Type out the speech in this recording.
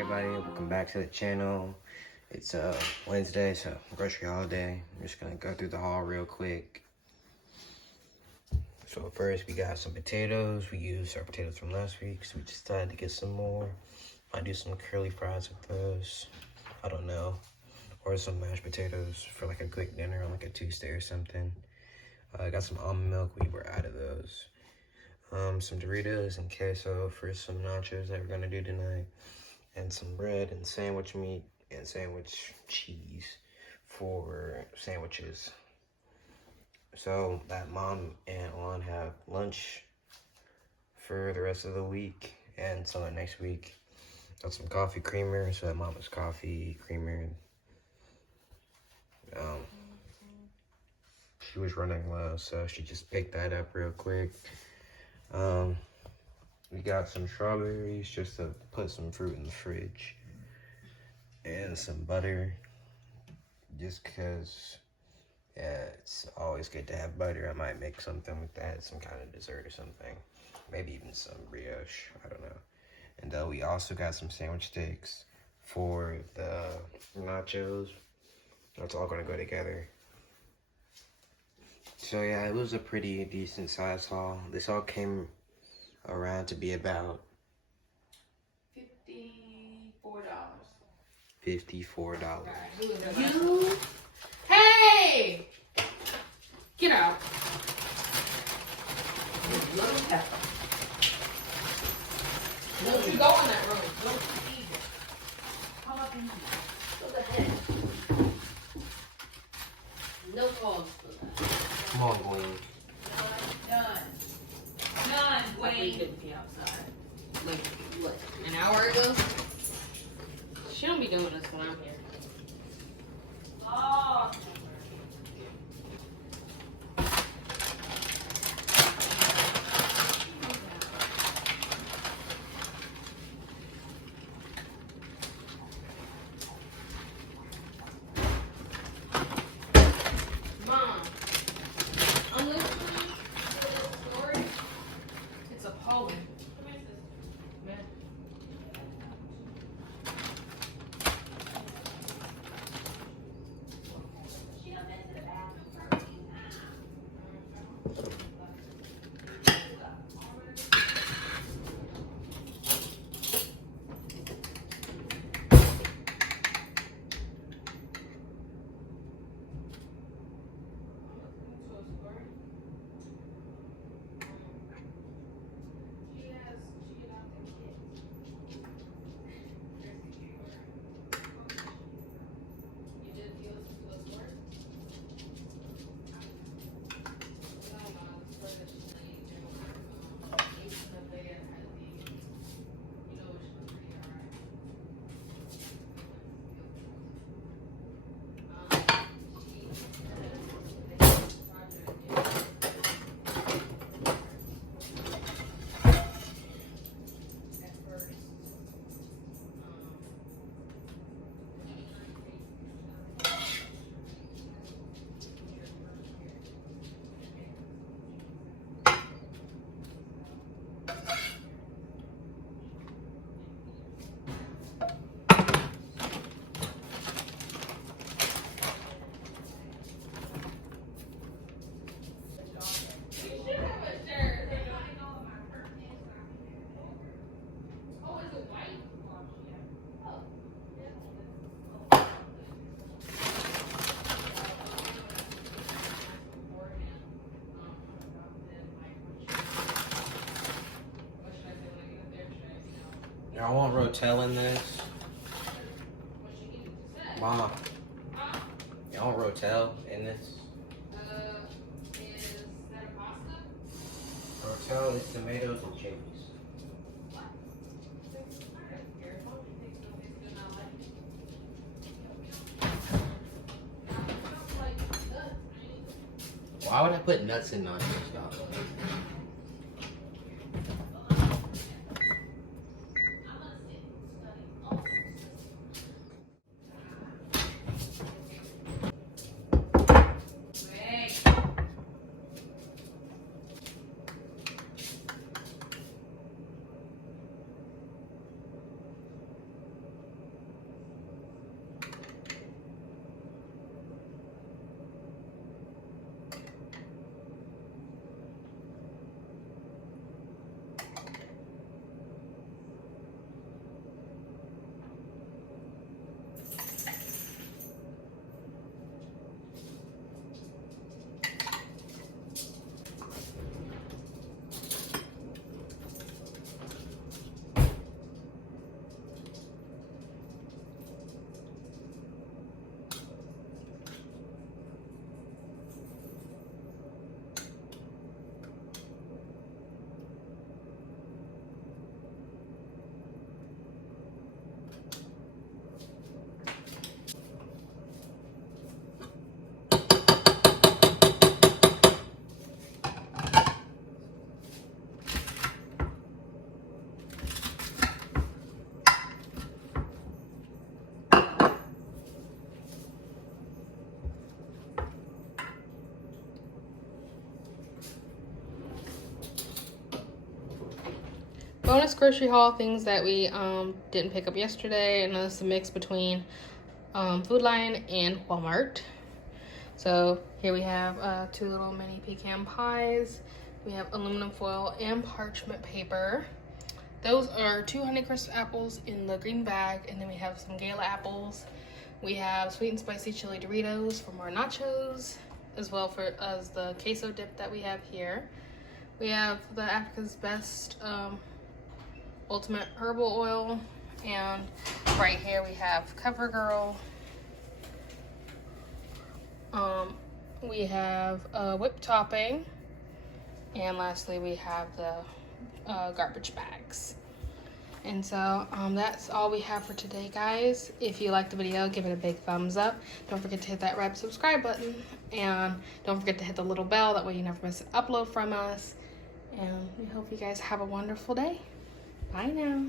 everybody, welcome back to the channel. It's Wednesday, so grocery holiday. I'm just gonna go through the haul real quick. So first we got some potatoes. We used our potatoes from last week, so we just decided to get some more. Might do some curly fries with those, I don't know, or some mashed potatoes for like a quick dinner on like a Tuesday or something. I got some almond milk. We were out of those. Some Doritos and queso for some nachos that we're gonna do tonight, and some bread and sandwich meat and sandwich cheese for sandwiches. So that Mom and Alon have lunch for the rest of the week and some of next week. Got some coffee creamer, so that Mama's coffee creamer. She was running low, so she just picked that up real quick. We got some strawberries just to put some fruit in the fridge, and some butter, just because, yeah, it's always good to have butter. I might make something with that, some kind of dessert or something, maybe even some brioche, I don't know. And we also got some sandwich sticks for the nachos. That's all gonna go together. So yeah, it was a pretty decent size haul. This all came around to be about $54. You? Hey! Get out. Little pepper. Don't you go in that room. Don't you eat it. Come up in here. Go ahead. No calls for that. Come on, Gwen. None, Wayne. We couldn't be outside. Like, what, an hour ago? She don't be doing this when I'm here. Oh. Mom, I'm listening to this story. It's appalling. Man. Y'all want Rotel in this? Mama, y'all want Rotel in this? Is that a pasta? Rotel is tomatoes and chilies. Why would I put nuts in nachos, dog? bonus grocery haul, things that we didn't pick up yesterday, and this is a mix between Food Lion and Walmart. So here we have 2 little mini pecan pies. We have aluminum foil and parchment paper. Those are 2 Honeycrisp apples in the green bag, and then we have some Gala apples. We have sweet and spicy chili Doritos for more nachos, as well as the queso dip that we have here. We have the Africa's Best Ultimate Herbal Oil, and right here we have CoverGirl. We have whipped topping, and lastly we have the garbage bags. And so that's all we have for today, guys. If you liked the video, give it a big thumbs up. Don't forget to hit that red subscribe button, and don't forget to hit the little bell, that way you never miss an upload from us. And we hope you guys have a wonderful day. Bye now.